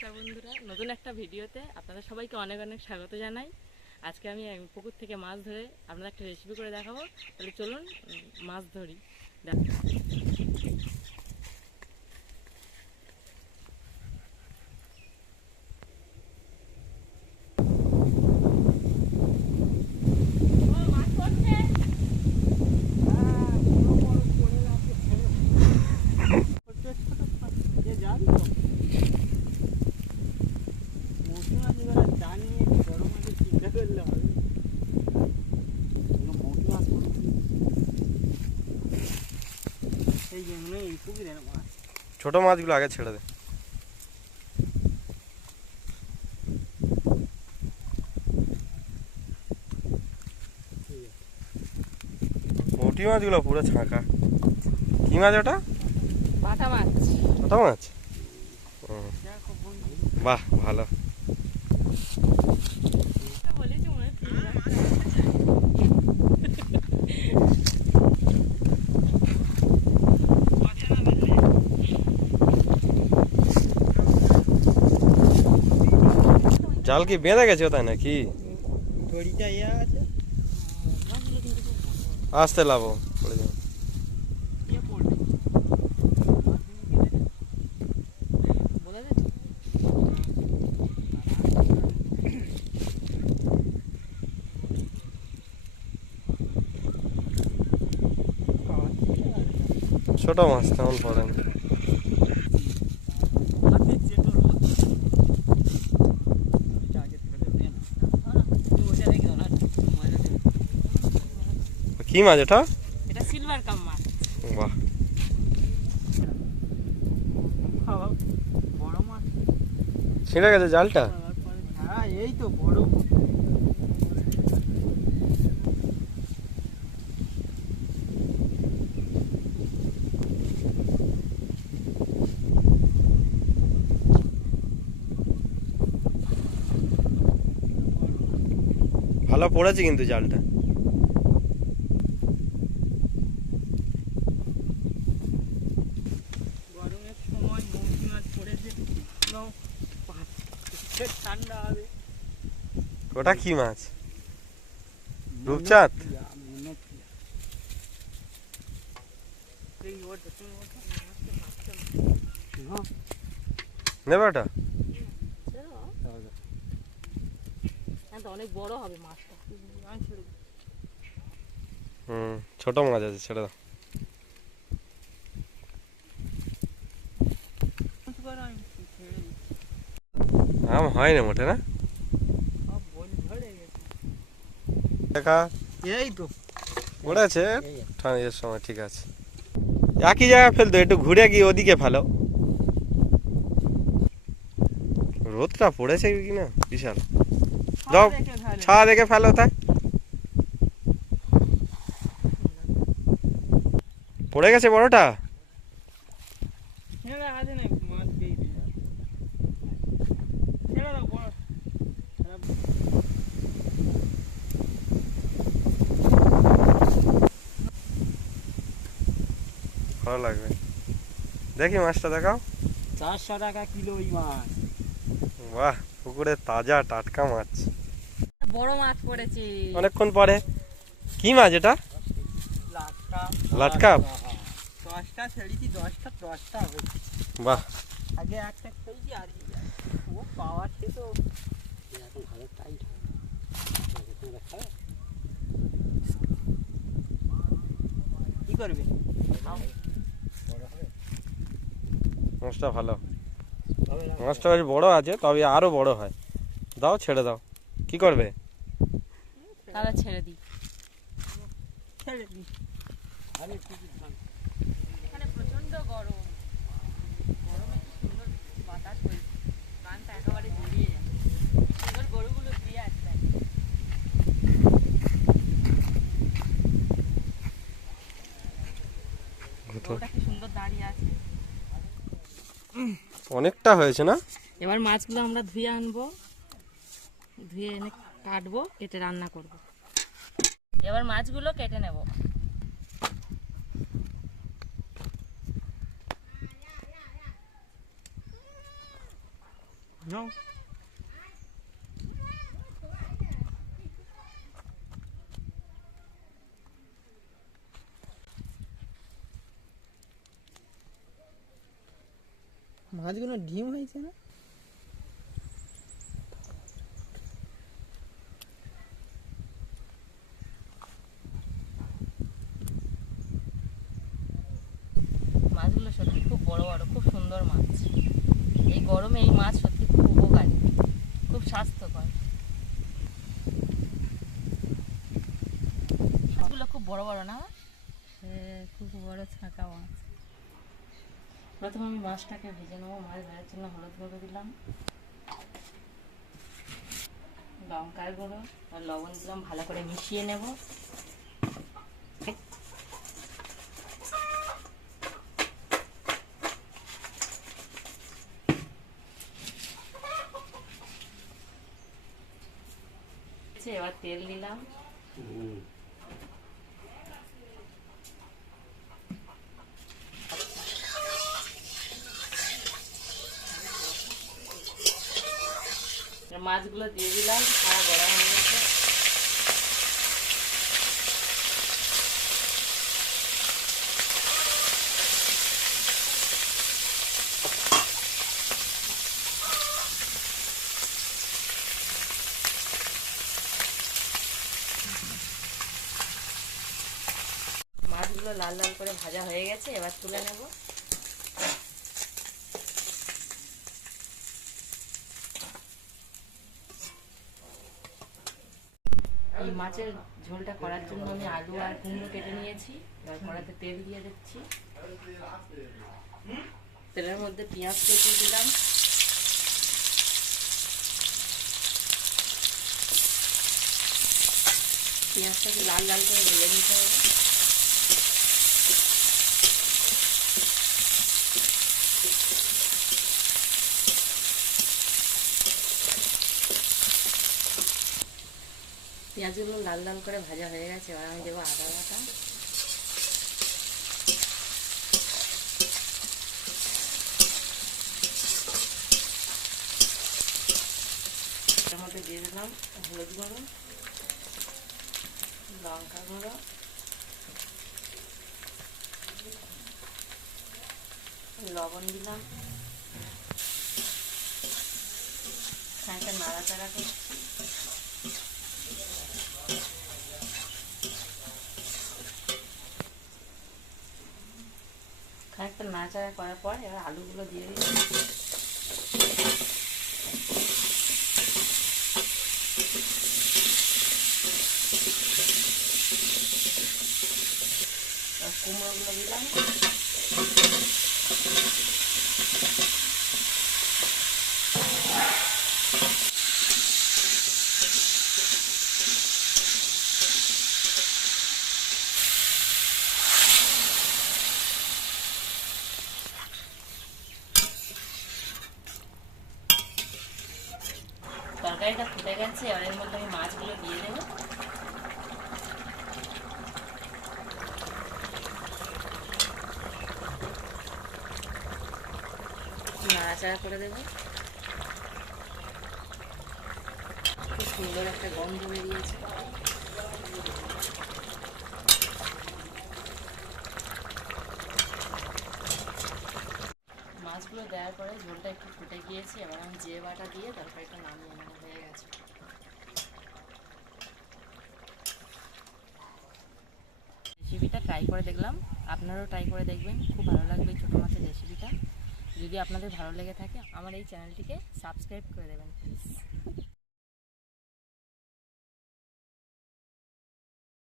নমস্কার বন্ধুরা, নতুন একটা ভিডিওতে আপনাদের সবাইকে অনেক অনেক স্বাগত জানাই। আজকে আমি পুকুর থেকে মাছ ধরে আপনাদের একটা রেসিপি করে দেখাবো। তাহলে চলুন মাছ ধরি। ছোট মাছগুলো আগে ছেড়ে দে। মোটি মাছগুলো পুরো ছাঁকা। কি মাছ ওটা? বাটা মাছ। বাটা মাছ? বাহ, ভালো। জাল কি বেঁধে গেছে তাই নাকি? আসতে লাভো পড়ে যাবে। ছোট মাছ তেমন পড়ে না। কি মাছ এটা? এটা সিলভার কাপ মাছ। বাহ, বড় মাছ ছিঁড়ে গেছে জালটা। হ্যাঁ, এই তো বড়। ভালো পড়েছে কিন্তু জালটা। গরমের সময় মৌসুমি মাছ পড়েছে, ঠান্ডা হবে। ওটা কি মাছ? রূপচাঁদ? নেবে ওটা? অনেক বড় হবে মাছটা। ছোট মাছ আছে, ছেড়ে দাও। আম হয় না মোটে না? দেখা এই তো পড়েছে ঠান্ডার সময়, ঠিক আছে। একই জায়গায় ফেলতো, একটু ঘুরে গিয়ে ওদিকে ফেলো। রোদটা পড়েছে কিনা বিশাল। দাও, ছায়া দেখে ফেলো। তাই পড়ে গেছে বড়টা। ভালো লাগবে। দেখি মাছটা দেখাও। 400 টাকা কিলো এই মাছ। বাহ, পুকুরে তাজা টাটকা মাছ। বড় মাছ পড়েছে অনেকক্ষণ পরে। কি মাছ এটা? লাটকা। 10টা ছেড়েছি, 10টা হয়েছে। বাহ, আগে একটা ছেড়েছি আর ও পাওয়াচ্ছে তো এখন ভালো টাইট হয়। কি করবে? মাছটা ভালো। মাছটা বেশ বড় আছে, তবে আরো বড় হয়। দাও, ছেড়ে দাও। কি করবে? তাহলে ছেড়ে দিই। এখানে প্রচন্ড গরম। গরমে কি সুন্দর বাতাস বইছে, কানটা একেবারে জড়িয়ে যাচ্ছে। সুন্দর গরুগুলো দিয়ে আসছে। গরুটা কি সুন্দর দাঁড়িয়ে আছে। অনেকটা হয়েছে না? এবার মাছগুলো আমরা ধুয়ে আনবো, ধুয়ে এনে কাটবো, কেটে রান্না করব। এবার মাছগুলো কেটে নেব। নাও। মাছগুলো ডিম হয়েছে না? মাছগুলো সত্যি খুব বড় বড়, খুব সুন্দর মাছ। এই গরমে এই মাছ সত্যি খুব উপকারী, খুব স্বাস্থ্যকর। মাছগুলো খুব বড় বড় না? খুব বড় ছাঁকা মাছ। প্রথমে আমি মাছটাকে ভেজে নেবো। মাছ ভাজার জন্য হলুদ গুঁড়ো দিলাম, লঙ্কার গুঁড়ো আর লবণ দিলাম, ভালো করে মিশিয়ে নেব। এবার তেল দিলাম, মাছগুলো দিয়ে দিলাম, সারা গরম হয়ে গেছে। মাছগুলো লাল লাল করে ভাজা হয়ে গেছে, এবার তুলে নেব। এই মাছের ঝোলটা করার জন্য আমি আলু আর কুমড়ো কেটে নিয়েছি। এবার কড়াতে তেল দিয়ে দিচ্ছি, তেলের মধ্যে পেঁয়াজ কেটে দিলাম, পেঁয়াজটাকে লাল লাল করে ভেজে নিতে হবে। পেঁয়াজগুলো লাল লাল করে ভাজা হয়ে গেছে, এবার আমি দেবো আদা বাটা, এর মধ্যে দিয়ে দিলাম হলুদ গুঁড়ো, লঙ্কা গুঁড়ো, লবণ দিলাম, খানিকটা নাড়াচাড়া করছি। খানিকটা নাড়াচাড়া করার পর এবার আলুগুলো দিয়ে দিলাম, কুমড়োগুলো দিলাম, তরকারিটা ফুটে গেছে। এবার এর মধ্যে আমি মাছগুলো দিয়ে দেবো, নাড়াচাড়া করে দেবো। খুব সুন্দর একটা গন্ধ বেরিয়েছে। মাছগুলো দেওয়ার পরে ঝোলটা একটু ফুটে গিয়েছে, এবার আমি জিরে বাটা দিয়ে তরকারিটা নামিয়ে নেওয়া হয়ে গেছে। রেসিপিটা ট্রাই করে দেখলাম, আপনারাও ট্রাই করে দেখবেন, খুব ভালো লাগবে এই ছোটো মাছের রেসিপিটা। যদি আপনাদের ভালো লেগে থাকে আমার এই চ্যানেলটিকে সাবস্ক্রাইব করে দেবেন প্লিজ।